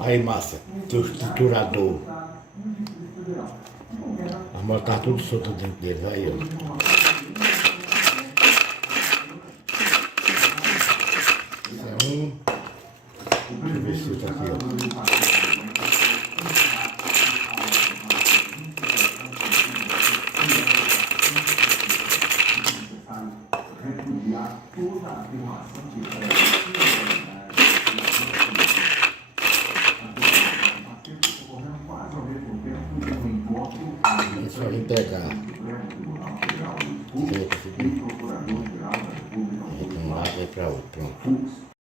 Aí, massa, teu triturador. A mola tá tudo solta dentro dele, aí, ó. Esse é um. Deixa eu ver se tá aqui, ó. É só vir pegar. Certo, assim. De um lado e para outro. Pronto.